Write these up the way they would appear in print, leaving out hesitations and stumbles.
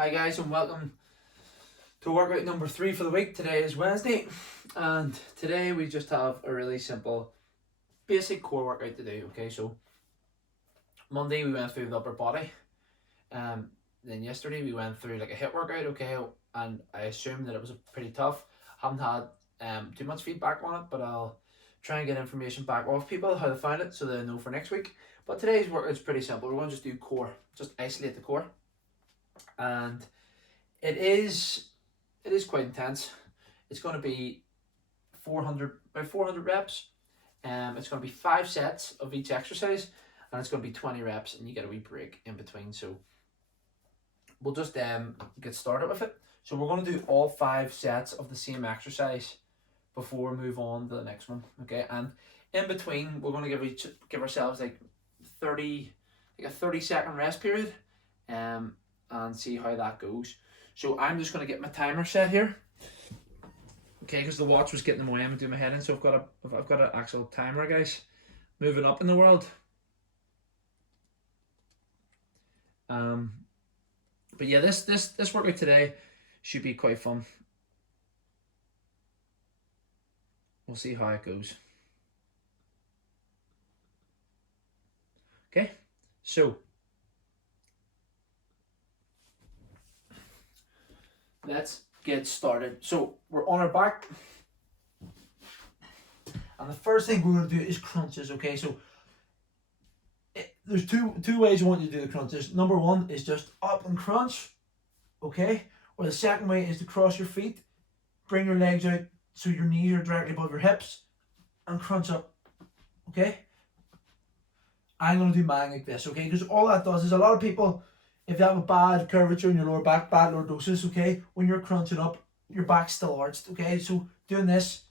Hi guys and welcome to workout number 3 for the week. Today is Wednesday and today we just have a really simple basic core workout to do. Okay, so Monday we went through the upper body, then yesterday we went through like a hip workout, okay, and I assumed that it was pretty tough. Haven't had too much feedback on it, but I'll try and get information back off people how they found it so they know for next week. But today's workout is pretty simple. We're going to just do core, just isolate the core, and it is quite intense. It's going to be 400 reps. It's going to be 5 sets of each exercise, and it's going to be 20 reps, and you get a wee break in between. So we'll just get started with it. So we're going to do all 5 sets of the same exercise before we move on to the next one. Okay, and in between we're going to give ourselves like a 30-second rest period, and see how that goes. So I'm just going to get my timer set here. Okay, because the watch was getting in the way. I'm doing my head in, so I've got an actual timer, guys. Moving up in the world. But yeah, this workout today should be quite fun. We'll see how it goes. Okay, so let's get started. So we're on our back, and the first thing we're going to do is crunches. Okay, so there's two ways I want you to do the crunches. Number one is just up and crunch, okay, or the second way is to cross your feet, bring your legs out so your knees are directly above your hips, and crunch up. Okay, I'm going to do mine like this, okay, because all that does is a lot of people, if they have a bad curvature in your lower back, bad lordosis, okay, when you're crunching up, your back's still arched, okay, so doing this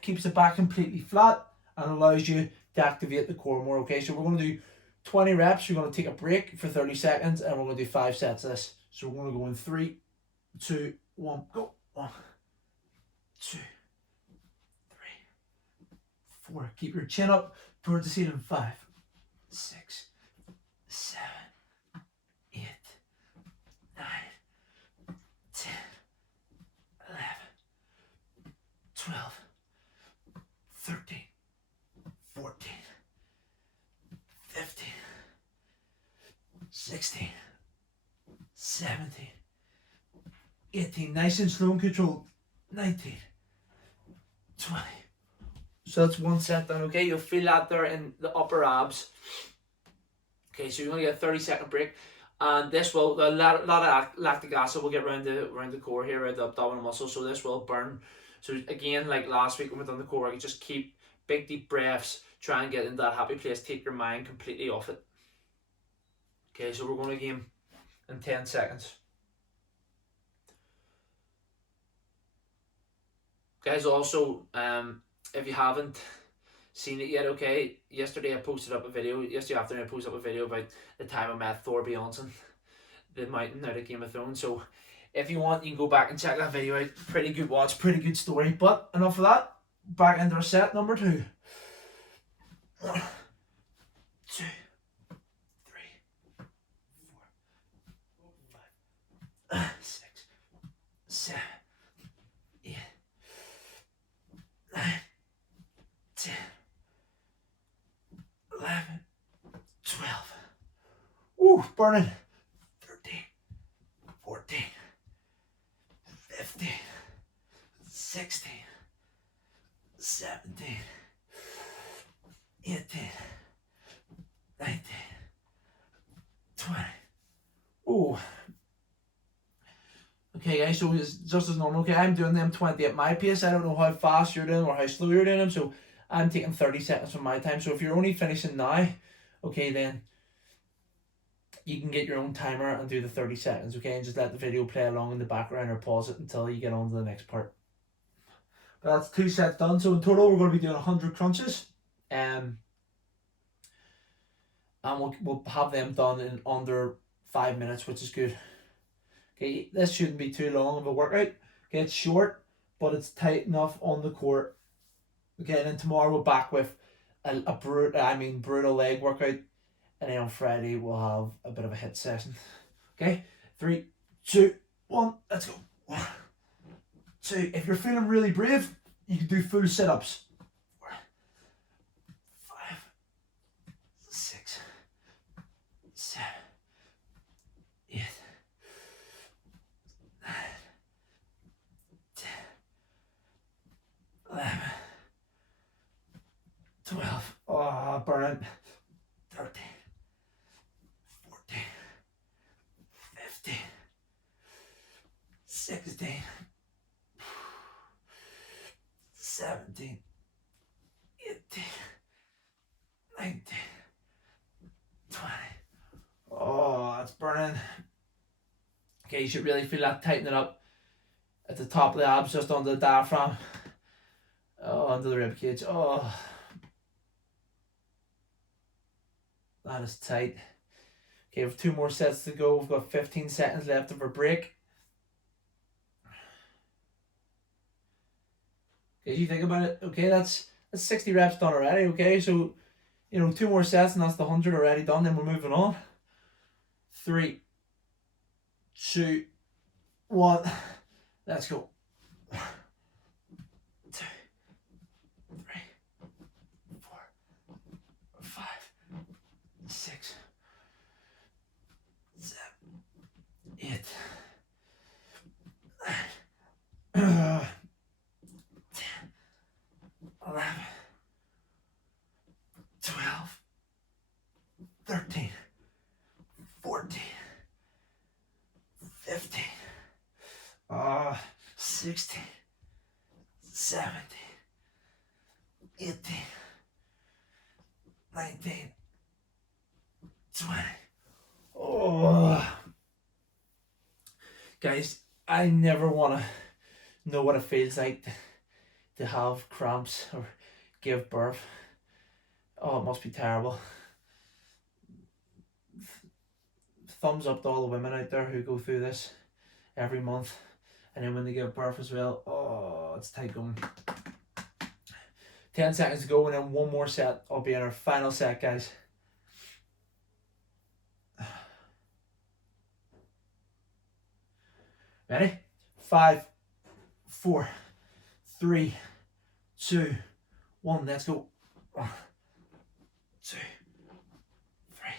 keeps the back completely flat and allows you to activate the core more, okay. So we're going to do 20 reps, you're going to take a break for 30 seconds, and we're going to do 5 sets of this. So we're going to go in 3, 2, 1, go. 1, 2, 3, 4. Keep your chin up towards the ceiling. 5, 6, 7, 8, 9, 10, 11, 12, 13, 14, 15, 16, 17, 18, nice and slow and controlled, 19, 20. So that's one set done, okay? You'll feel that there in the upper abs. Okay, so you're going to get a 30-second break. And this will, a lot of lactic acid will get around the core here, around the abdominal muscle, so this will burn. So again, like last week when we done the core, you just keep big deep breaths, try and get in that happy place, take your mind completely off it. Okay, so we're going to game in 10 seconds. Guys, also, if you haven't seen it yet, okay, yesterday afternoon I posted up a video about the time I met Thor Bjornsson, the mountain out of Game of Thrones. So if you want, you can go back and check that video out. Pretty good watch, pretty good story. But enough of that. Back into our set number 2. 1, 2, 3, 4, 5, 6, 7, 8, 9, 10, 11, 12. Ooh, burning. 13, 14, 15, 16, 17, 18, 19, 20. Ooh. Okay guys, so it's just as normal. Okay, I'm doing them 20 at my pace. I don't know how fast you're doing or how slow you're doing them, so I'm taking 30 seconds from my time. So if you're only finishing now, okay, then you can get your own timer and do the 30 seconds, okay, and just let the video play along in the background or pause it until you get on to the next part. But that's 2 sets done. So in total we're going to be doing 100 crunches, and we'll have them done in under 5 minutes, which is good. Okay, this shouldn't be too long of a workout. Okay, it's short, but it's tight enough on the core. Okay, and then tomorrow we're back with a brutal leg workout, and then on Friday we'll have a bit of a hit session. Okay, 3, 2, 1. Let's go. 1, 2. If you're feeling really brave, you can do full sit-ups. 4, 5, 6, 7, 8, 9, 10, 11, 12. Oh, burn it. 13, 14, 15, 16, 17, 18, 19, 20. Oh, that's burning. Okay, you should really feel that tightening up at the top of the abs, just under the diaphragm. Oh, under the rib cage. Oh, that is tight. Okay, we have 2 more sets to go. We've got 15 seconds left of our break. Okay, you think about it. Okay, that's 60 reps done already. Okay, so 2 more sets and that's the 100 already done. Then we're moving on. 3, 2, 1. Let's go. 1, 2, 3, 4, 5, 6, 7, 8, 9, 10, 11, 12, 13, 14, 15, 16, 17, 18, 19, 20. Oh, guys, I never want to know what it feels like to have cramps or give birth. Oh, it must be terrible. Thumbs up to all the women out there who go through this every month, and then when they give birth as well. Oh, it's tight going. 10 seconds to go, and then 1 more set. I'll be in our final set, guys. Ready? 5, 4, 3, 2, 1. Let's go. 1, 2, 3,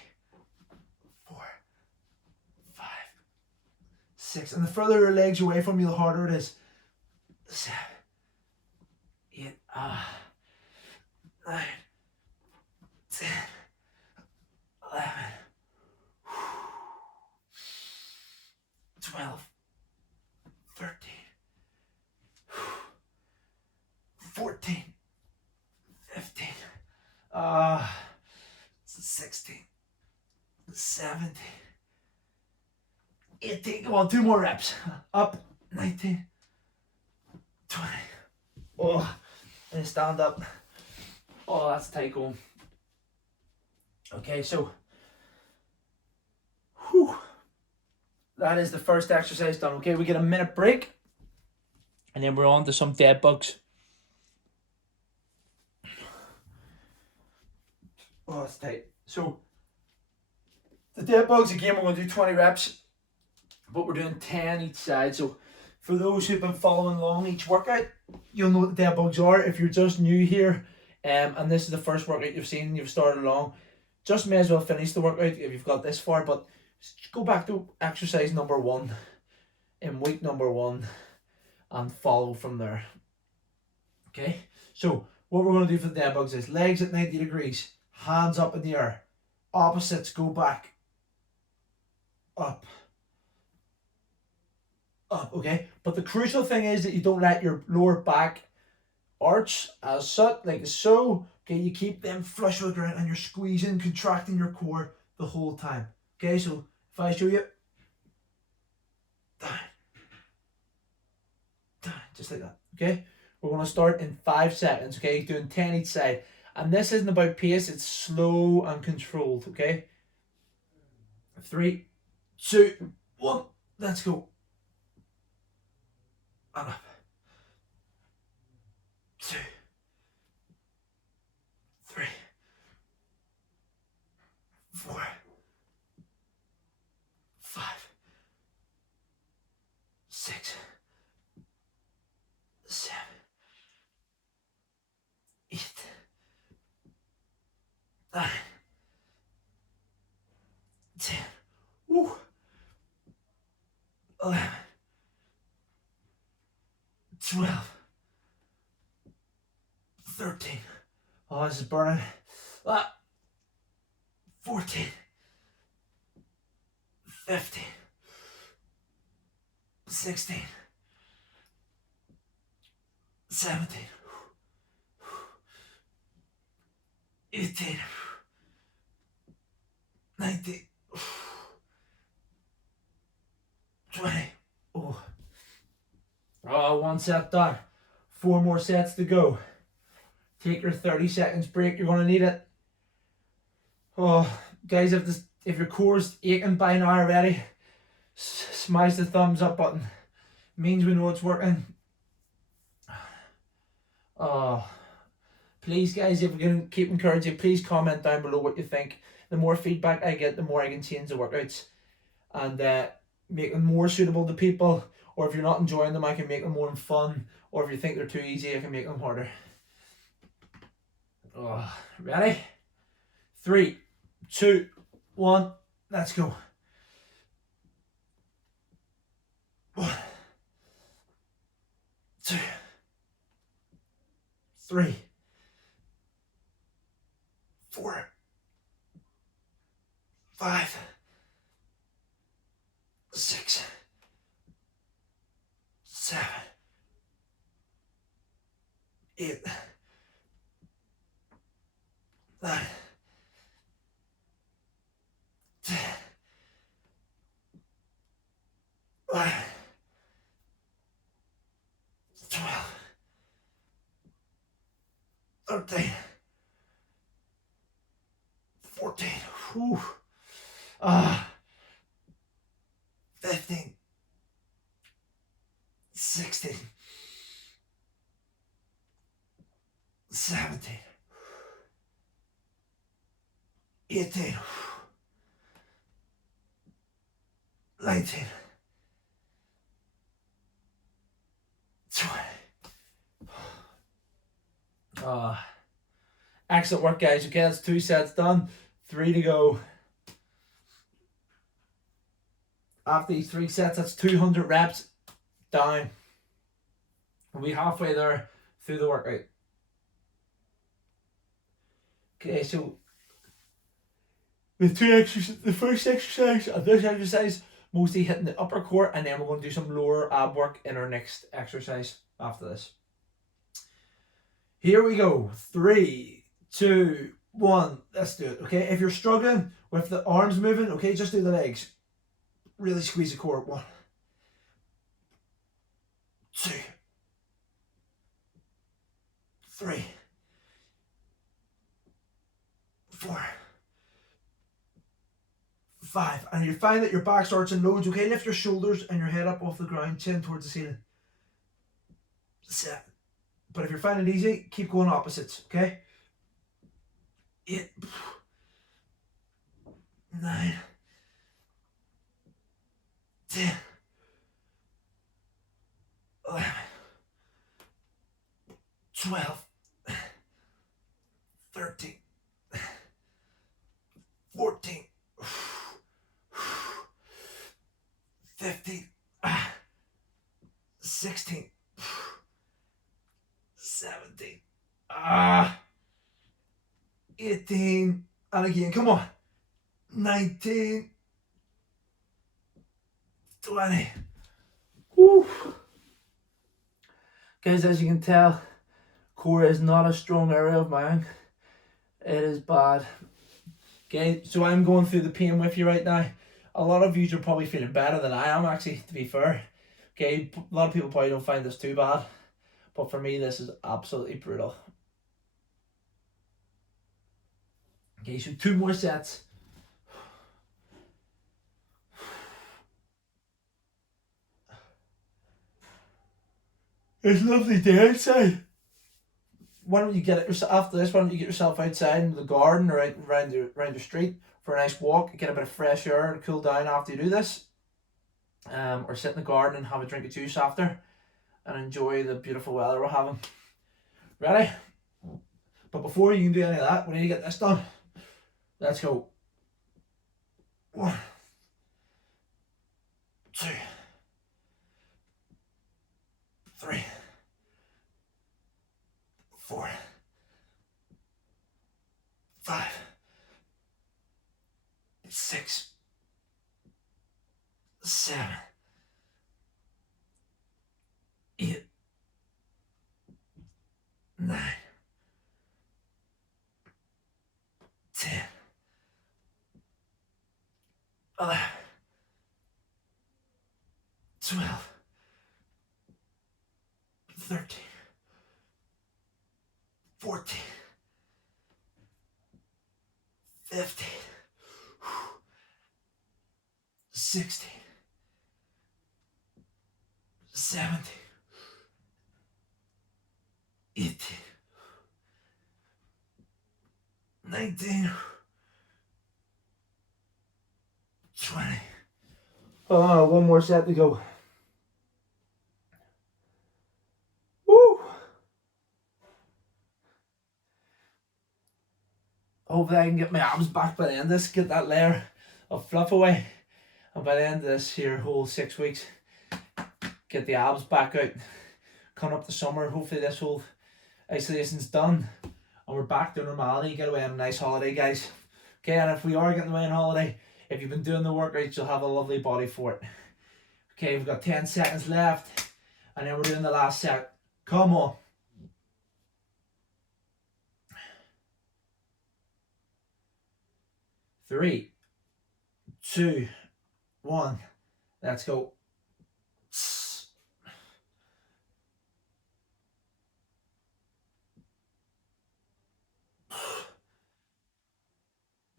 4, 5, 6. And the further your legs away from you, the harder it is. 7, 8, 9, 10, 11, 12, 13, 14, 15, 16, 17, 18. Come on, 2 more reps. Up. 19, 20. Oh, and stand up. Oh, that's tight going. Okay, so that is the first exercise done. Okay, we get a minute break, and then we're on to some dead bugs. Oh, that's tight. So the dead bugs, again, we're going to do 20 reps, but we're doing 10 each side. So for those who've been following along each workout, you'll know what the dead bugs are. If you're just new here, and this is the first workout you've seen, you've started along, just may as well finish the workout if you've got this far, but go back to exercise number 1 in week number 1 and follow from there. Okay, so what we're going to do for the dead bugs is legs at 90 degrees, hands up in the air, opposites go back, up, up, okay? But the crucial thing is that you don't let your lower back arch as such, like so. Okay, you keep them flush with the ground and you're squeezing, contracting your core the whole time. Okay, so if I show you, down, down, just like that. Okay, we're going to start in 5 seconds. Okay, doing 10 each side. And this isn't about pace, it's slow and controlled. Okay, 3, 2, 1, let's go. And up. 2, 3, 4, 5, 9, 10, woo, 11, 12, 13. Oh, this is burning. 14, 15, 16, 17, 18, 19, 20. Oh, one set done. 4 more sets to go. Take your 30 seconds break. You're going to need it. Oh, guys, if your core's aching by now already, smash the thumbs up button. It means we know it's working. Oh, please, guys, if we can keep encouraging, please comment down below what you think. The more feedback I get, the more I can change the workouts and make them more suitable to people. Or if you're not enjoying them, I can make them more fun. Or if you think they're too easy, I can make them harder. Oh, ready? 3, 2, 1, let's go. 1, 2, 3, 4, 5, 6, 7, 8, 9, 10, 11, 12, 13, 14, 15, 16, 17, 18, 19, 20. Excellent work, guys. Okay, that's 2 sets done. 3 to go. After these 3 sets, that's 200 reps down. We'll be halfway there through the workout. Okay, so the 2 exercises, the first exercise and this exercise, mostly hitting the upper core, and then we're going to do some lower ab work in our next exercise after this. Here we go. 3, 2, 1. Let's do it. Okay, if you're struggling with the arms moving, okay, just do the legs. Really squeeze the core. 1, 2, 3, 4, 5. And you find that your back starts in loads. Okay, lift your shoulders and your head up off the ground, chin towards the ceiling. 7. But if you're finding it easy, keep going opposites. Okay. 8, 9, 10, 11, 12, 13, 14, 15, 16, 17, 18, and again, come on, 19, 20. Woo. Guys, as you can tell, core is not a strong area of mine. It is bad. Okay, so I'm going through the pain with you right now. A lot of you are probably feeling better than I am, actually, to be fair. Okay, a lot of people probably don't find this too bad, but for me, this is absolutely brutal. Okay, so 2 more sets. It's lovely day outside. Why don't you get it yourself after this? Why don't you get yourself outside in the garden or out around the street for a nice walk, get a bit of fresh air to cool down after you do this, or sit in the garden and have a drink of juice after, and enjoy the beautiful weather we're having. Ready? But before you can do any of that, we need to get this done. Let's go. 1, 2, 3, 4, 5, 6, 7, 8, 9, 10, 11, 12, 13, 14, 15, 16, 17, 18, 19, 20. Oh, one more set to go. Woo! Hopefully I can get my arms back by the end of this, get that layer of fluff away. And by the end of this here whole 6 weeks, get the abs back out. Coming up the summer, hopefully this whole isolation's done and we're back to normality. Get away on a nice holiday, guys. Okay, and if we are getting away on holiday, if you've been doing the workouts, you'll have a lovely body for it. Okay, we've got 10 seconds left, and then we're doing the last set. Come on. 3, 2, 1. Let's go.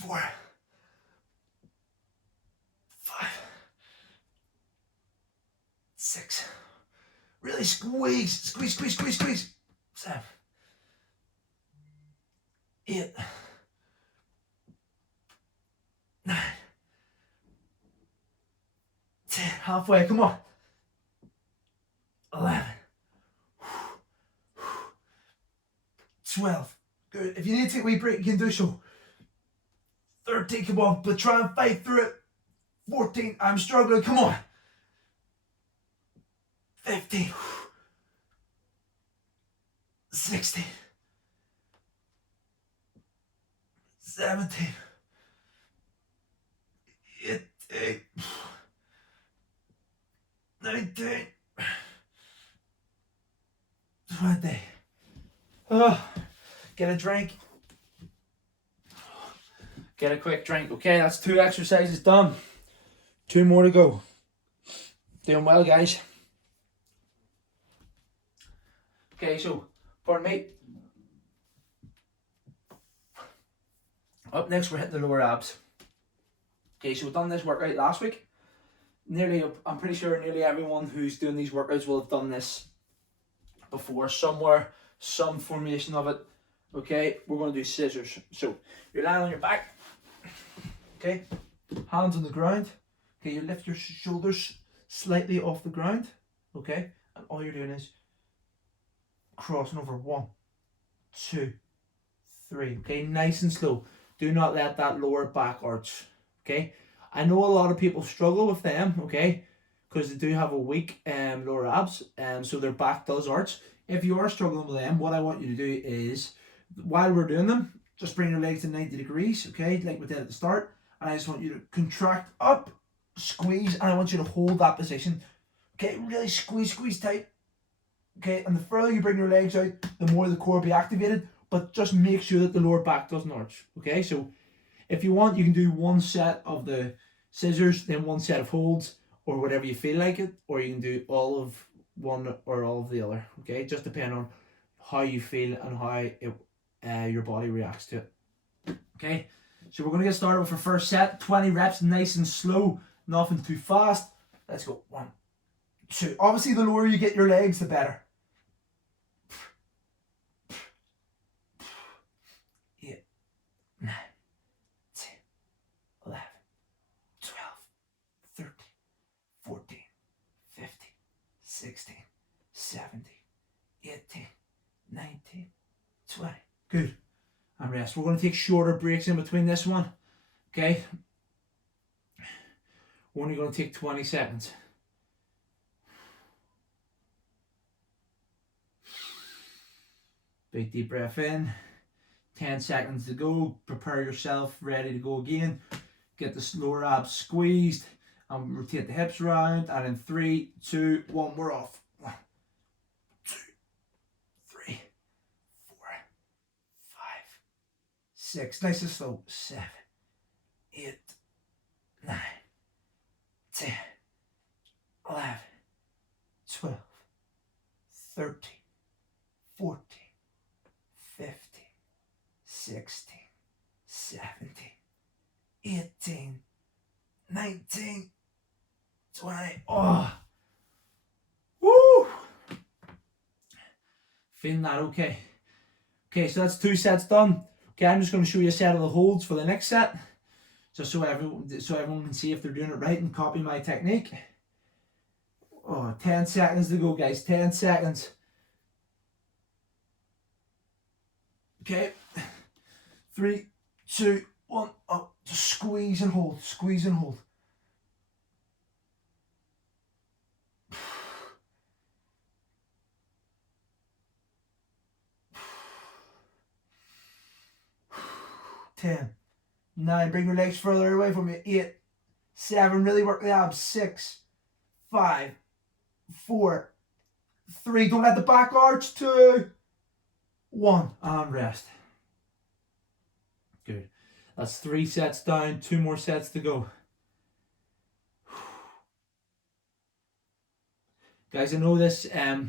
4, 5, 6. Really squeeze, squeeze, squeeze, squeeze, squeeze. 7, 8, 9, 10. Halfway, come on. 11, 12. Good. If you need to take a wee break, you can do so. 13, come on, but try and fight through it. 14, I'm struggling, come on. 15, 16, 17, 18, 19, 20. Oh, get a drink. Get a quick drink. Okay, that's 2 exercises done. 2 more to go. Doing well, guys. Okay, so, pardon me. Up next, we're hitting the lower abs. Okay, so we've done this workout last week. I'm pretty sure nearly everyone who's doing these workouts will have done this before somewhere, some formation of it. Okay, we're going to do scissors. So, you're lying on your back. Okay, hands on the ground. Okay, you lift your shoulders slightly off the ground. Okay, and all you're doing is crossing over. 1, 2, 3. Okay, nice and slow. Do not let that lower back arch. Okay, I know a lot of people struggle with them. Okay, because they do have a weak lower abs, so their back does arch. If you are struggling with them, what I want you to do is, while we're doing them, just bring your legs to 90 degrees. Okay, like we did at the start. And I just want you to contract up, squeeze, and I want you to hold that position. Okay, really squeeze, squeeze tight. Okay, and the further you bring your legs out, the more the core will be activated, but just make sure that the lower back doesn't arch. Okay, so if you want, you can do 1 set of the scissors, then 1 set of holds, or whatever you feel like it, or you can do all of one or all of the other. Okay, just depending on how you feel and how your body reacts to it. Okay. So we're going to get started with our first set. 20 reps, nice and slow, nothing too fast. Let's go. 1, 2. Obviously, the lower you get your legs, the better. 8, 9, 10, 11, 12, 13, 14, 15, 16, 17, 18, 19, 20. Good. I'm ready. rest. We're going to take shorter breaks in between this one. Okay? We're only going to take 20 seconds. Big deep breath in. 10 seconds to go. Prepare yourself, ready to go again. Get the lower abs squeezed and rotate the hips around. And in 3, 2, 1, we're off. 1, 2, 3, 4, 5, 6. Nice and slow. 7, 8, 9, 10, 11, 12, 13, 14, 15, 16, 17, 18, 19, 20. Oh, woo! Feeling that okay? Okay, so that's 2 sets done. Okay, I'm just going to show you a set of the holds for the next set, just so everyone can see if they're doing it right and copy my technique. Oh, 10 seconds to go, guys. 10 seconds. Okay. 3, 2, 1. Up. Just squeeze and hold. Squeeze and hold. Ten, 9. Bring your legs further away from you. 8, 7. Really work the abs. 6, 5, 4, 3. Don't let the back arch. 2, 1. And rest. Good. That's 3 sets down. 2 more sets to go. Guys, I know this. I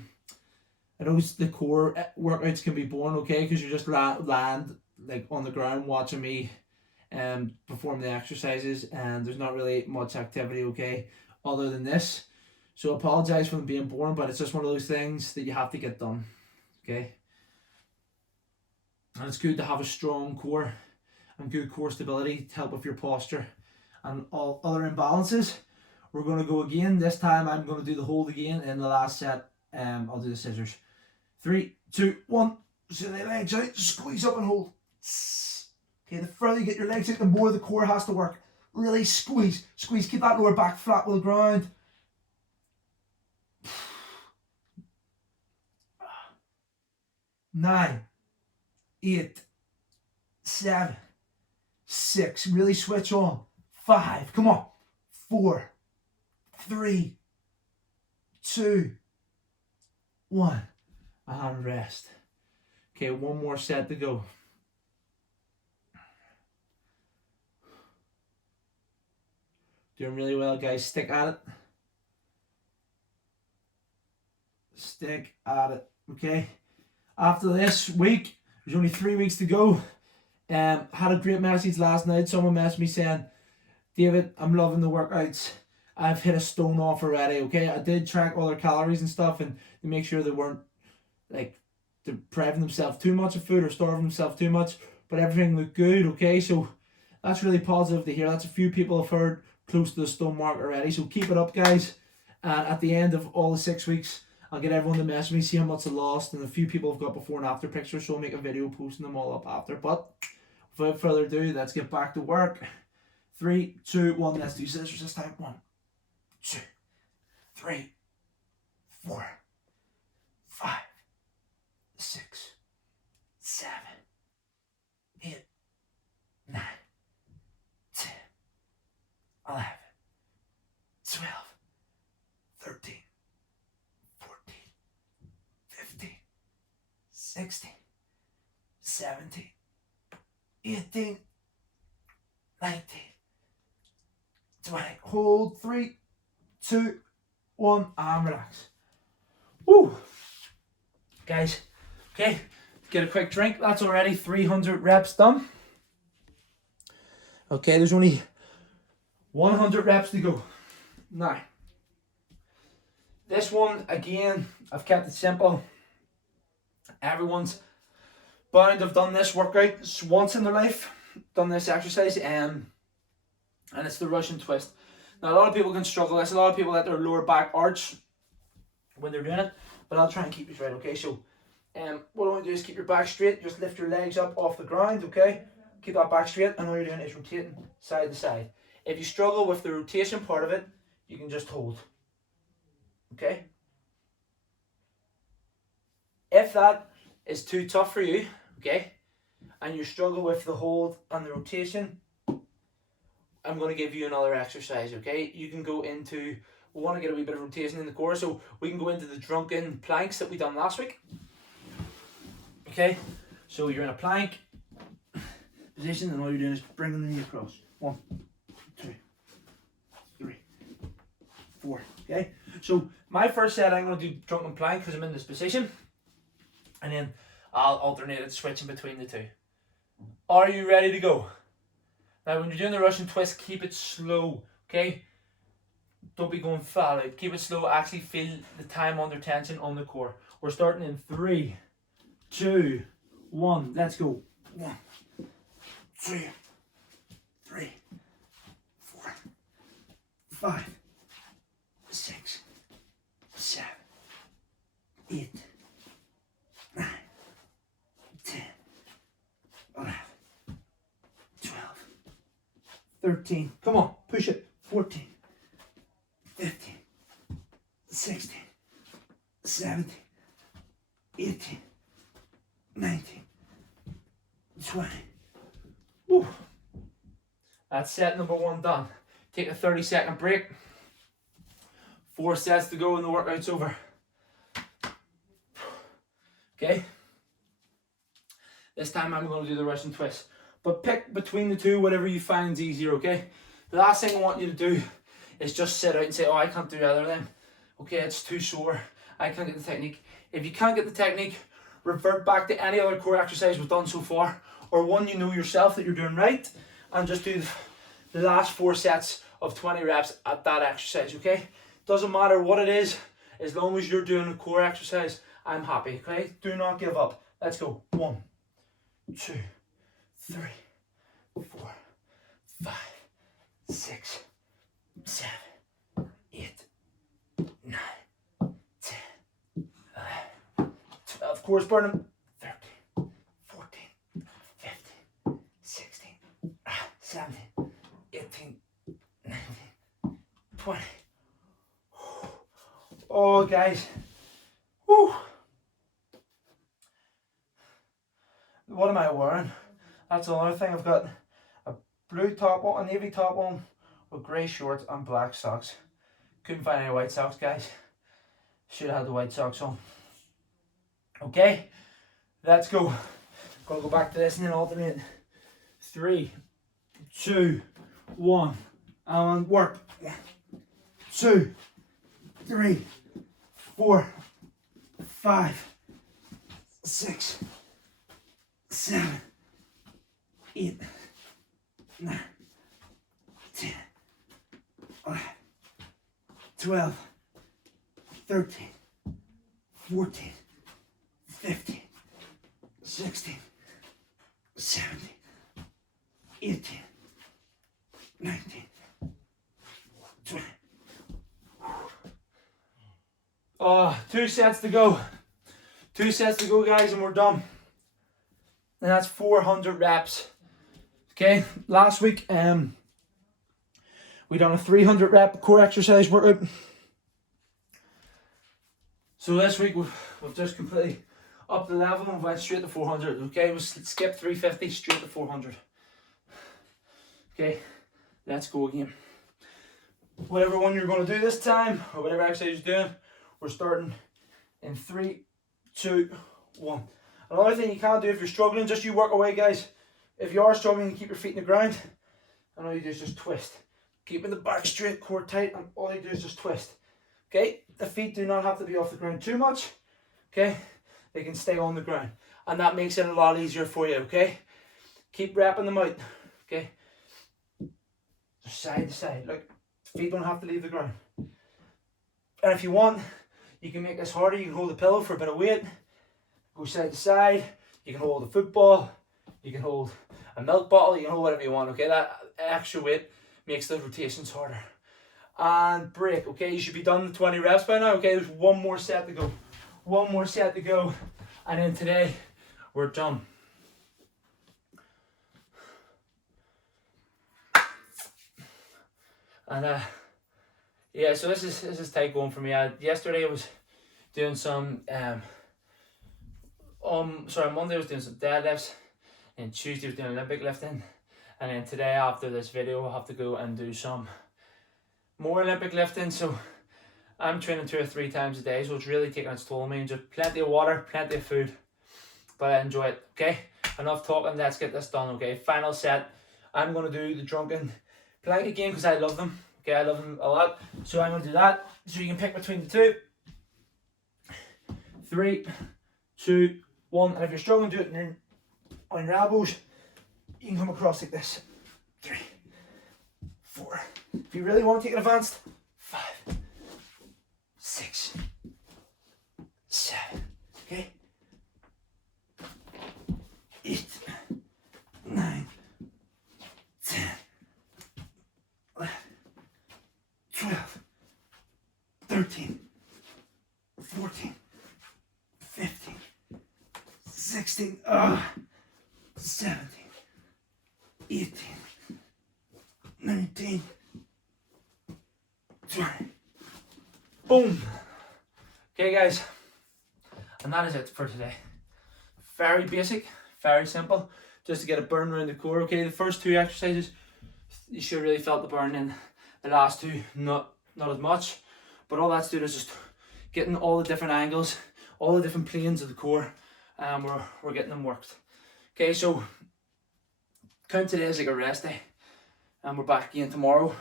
know the core workouts can be boring, okay, because you just land like on the ground watching me perform the exercises, and there's not really much activity, okay, other than this. So I apologize for them being boring, but it's just one of those things that you have to get done, okay. And it's good to have a strong core and good core stability to help with your posture and all other imbalances. We're going to go again. This time I'm going to do the hold again. In the last set, I'll do the scissors. 3, 2, 1. Send the legs out. Squeeze up and hold. Okay, the further you get your legs out, the more the core has to work. Really squeeze. Squeeze. Keep that lower back flat with the ground. 9, 8, 7, 6. Really switch on. 5. Come on. 4, 3, 2, 1. And rest. Okay, 1 more set to go. Doing really well, guys. Stick at it. Stick at it. Okay. After this week, there's only 3 weeks to go. Had a great message last night. Someone messaged me saying, David, I'm loving the workouts. I've hit a stone off already, okay? I did track all their calories and stuff and to make sure they weren't like depriving themselves too much of food or starving themselves too much, but everything looked good, okay? So that's really positive to hear. That's a few people have heard close to the stone mark already. So keep it up, guys. And at the end of all the 6 weeks, I'll get everyone to message me, see how much they lost, and a few people have got before and after pictures, so I'll make a video posting them all up after. But without further ado, let's get back to work. 3, 2, 1. Let's do scissors this time. 1, 2, 3, 4, 5, 6, 7, 8, 9, 10, 11, 12, 13, 14, 15, 16, 17, 18, 19, 20. Hold. 3, 2, 1, and relax. Woo! Guys, okay, get a quick drink. That's already 300 reps done. Okay, there's only 100 reps to go. Now, this one, again, I've kept it simple. Everyone's bound to have done this workout once in their life, done this exercise, and it's the Russian twist. Now, a lot of people can struggle with this. A lot of people let their lower back arch when they're doing it, but I'll try and keep this right, okay? So What I want you to do is keep your back straight. Just lift your legs up off the ground, okay? Keep that back straight, and all you're doing is rotating side to side. If you struggle with the rotation part of it, you can just hold. Okay? If that is too tough for you, okay, and you struggle with the hold and the rotation, I'm going to give you another exercise, okay? You can go into, we want to get a wee bit of rotation in the core, so we can go into the drunken planks that we done last week. Okay? So you're in a plank position, and all you're doing is bringing the knee across. 1, 2, 3, 4. Okay? So my first set, I'm going to do drunken plank because I'm in this position. And then I'll alternate it, switching between the two. Are you ready to go? Now, when you're doing the Russian twist, keep it slow, okay? Don't be going fat out. Keep it slow. Actually feel the time under tension on the core. We're starting in 3, 2, 1. Let's go. 1, 2, 3, 4, 5, 6, 7, 8, 9, 10, 11, 12, 13. Come on, push it. 14, 15, 16, 17, 18, 19, 20. Woo. That's set number 1 done. Take a 30-second break. 4 sets to go and the workout's over. Okay? This time I'm going to do the Russian twist. But pick between the two, whatever you find is easier, okay? The last thing I want you to do is just sit out and say, oh, I can't do either of them. Okay, it's too sore. I can't get the technique. If you can't get the technique, revert back to any other core exercise we've done so far, or one you know yourself that you're doing right, and just do the last 4 sets of 20 reps at that exercise, okay? Doesn't matter what it is, as long as you're doing a core exercise, I'm happy, okay? Do not give up. Let's go. 1, 2, 3, 4, 5, 6, 7, 8, 9, 10, 11, 12. Core burning. 13, 14, 15, 16, 17, 18, 19, 20. Oh, guys. Whew. What am I wearing? That's another thing. I've got a blue top on, a navy top on, with grey shorts and black socks. Couldn't find any white socks, guys. Should have had the white socks on. Okay, let's go. Gotta go back to this and then alternate. 3, 2, 1, and work. 1, 2, 3, 4, 5, 6, 7, 8, 9, 10, 11, 12, 13, 14, 15, 16, 17, 18, 19, 20. Oh, 2 sets to go. 2 sets to go, guys, and we're done. And that's 400 reps. Okay, last week we done a 300 rep core exercise workout. So this week we've just completely upped the level and went straight to 400. Okay, we skipped 350 straight to 400. Okay, let's go again. Whatever one you're going to do this time, or whatever exercise you're doing, we're starting in 3, 2, 1. Another thing you can't do if you're struggling, just you work away, guys. If you are struggling, you keep your feet in the ground, and all you do is just twist. Keeping the back straight, core tight, and all you do is just twist. Okay, the feet do not have to be off the ground too much. Okay, they can stay on the ground, and that makes it a lot easier for you. Okay, keep wrapping them out. Okay, side to side. Look, feet don't have to leave the ground. And if you want, you can make this harder. You can hold the pillow for a bit of weight. Go side to side. You can hold a football. You can hold a milk bottle. You can hold whatever you want. Okay, that extra weight makes the rotations harder. And break. Okay, you should be done with 20 reps by now. Okay, there's 1 more set to go. 1 more set to go. And then today we're done. And yeah, so this is tight going for me. Yesterday I was doing some Monday I was doing some deadlifts, and Tuesday I was doing Olympic lifting, and then today after this video I'll have to go and do some more Olympic lifting. So I'm training 2 or 3 times a day, so it's really taking its toll on me. And just plenty of water, plenty of food, but I enjoy it. Okay, enough talking, let's get this done. Okay, final set. I'm going to do the drunken plank again because I love them. Okay, I love them a lot, so I'm going to do that. So you can pick between the two. 3, 2, 1, and if you're struggling, do it on your elbows. You can come across like this. 3, 4. If you really want to take it advanced, 5, 6, 7. Okay. 8, 9, 10, 11, 12, 13, 14, 15, 16, 17, 18, 19, 20. Boom. Okay, guys, and that is it for today. Very basic, very simple, just to get a burn around the core. Okay, the first 2 exercises you should have really felt the burn in. The last 2 not as much, but all that's doing is just getting all the different angles, all the different planes of the core, and we're getting them worked. Okay, so count today as like a rest day, and we're back again tomorrow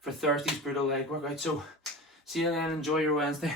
for Thursday's brutal leg workout. So see you then, enjoy your Wednesday.